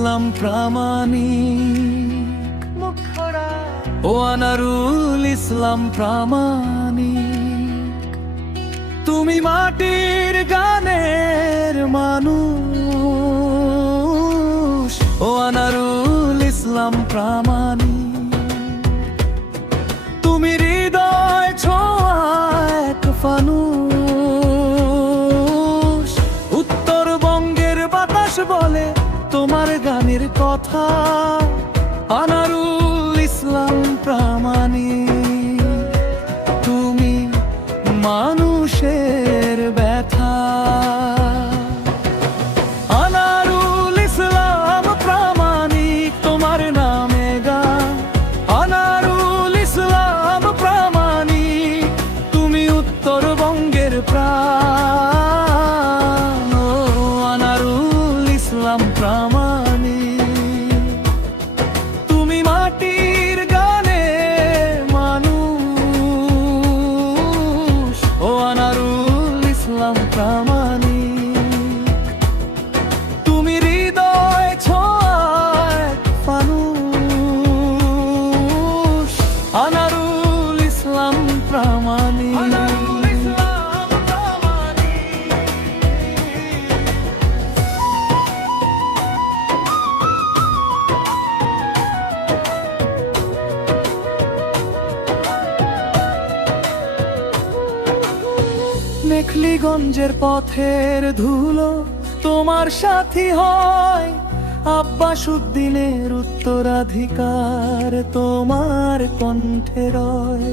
ইসলাম প্রামাণিক, ও আনারুল ইসলাম প্রামাণিক। তুমি মাটির গানের মানুষ, ও আনারুল ইসলাম প্রামাণিক। তুমি হৃদয় ছোঁয়া এক ফানুষ। উত্তরবঙ্গের বাতাস বলে তোমার গানের কথা, আনারুল ইসলাম প্রামাণিক। তুমি মানুষের ব্যথা, আনারুল ইসলাম প্রামাণিক। তোমার নামে গান, আনারুল ইসলাম প্রামাণিক। তুমি উত্তরবঙ্গের প্রাণ, ও আনারুল ইসলাম প্রামাণিক। তুমি মাটির গানে মানুষ, ও আনারুল ইসলাম প্রামাণিক। তুমি হৃদয় ছোঁয়া এক ফানুষ, আনারুল ইসলাম প্রামাণিক। মেখলিগঞ্জের পথের ধুলো তোমার সাথী হয়, আব্বাসুদ্দিনের উত্তরাধিকার তোমার কণ্ঠে রয়।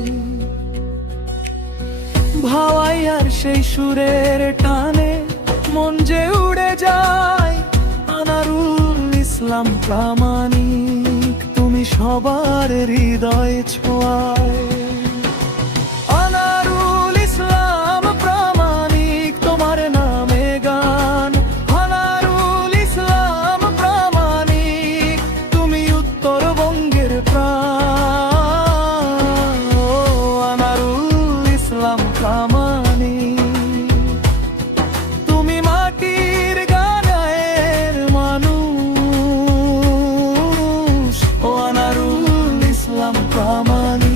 ভাওয়াইয়ার সেই সুরের টানে মন যে উড়ে যায়, আনারুল ইসলাম প্রামাণিক। তুমি সবার হৃদয় ছোঁয়ায়, আনারুল ইসলাম প্রামাণিক। তোমার নামে গান, আনারুল ইসলাম প্রামাণিক। তুমি উত্তরবঙ্গের প্রাণ, ও আনারুল ইসলাম প্রামাণিক। তুমি মাটির গানের মানুষ, ও আনারুল ইসলাম প্রামাণিক।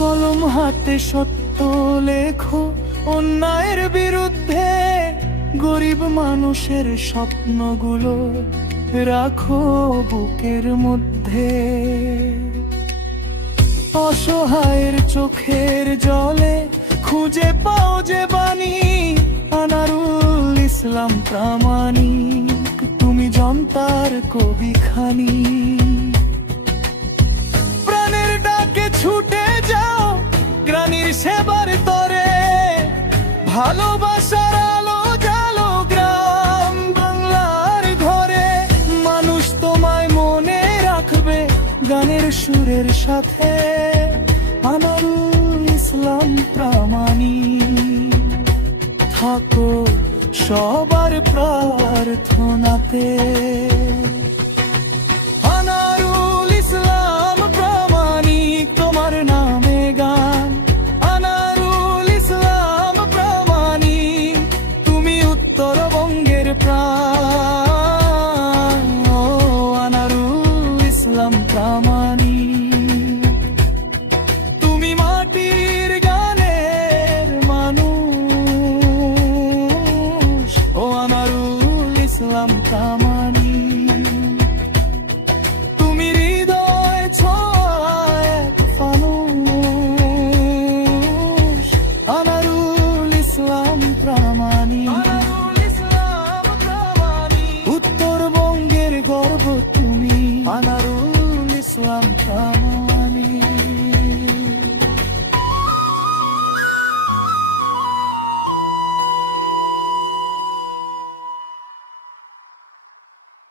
কলম হাতে সত্য লেখো অন্যায়ের বিরুদ্ধে, গরিব মানুষের স্বপ্নগুলো রাখো বুকের মধ্যে। অসহায়ের চোখের জলে খুঁজে পাও যে বাণী, আনারুল ইসলাম প্রামাণিক। তুমি জনতার কবি খানি, প্রাণের ডাকে ছুটে যাও গ্রামীর সেবার তরে। ভালোবাসার আলো জালো গ্রাম বাংলার ঘরে, মানুষ তোমায় মনে রাখবে গানের সুরের সাথে, আনারুল ইসলাম প্রামাণিক। থাকো সবার প্রার্থনাতে, আনারুল ইসলাম প্রামাণিক। তোমার নামে গান, আনারুল ইসলাম প্রামাণিক। তুমি উত্তরবঙ্গের প্রাণ, ও আনারুল ইসলাম প্রামাণিক। তুমি মাটির গানের মানুষ, ও আনারুল ইসলাম প্রামাণিক। তুমি হৃদয় ছোঁয়া এক ফানুষ, আনারুল ইসলাম প্রামাণিক। উত্তরবঙ্গের গর্ব তুমি, আনারুল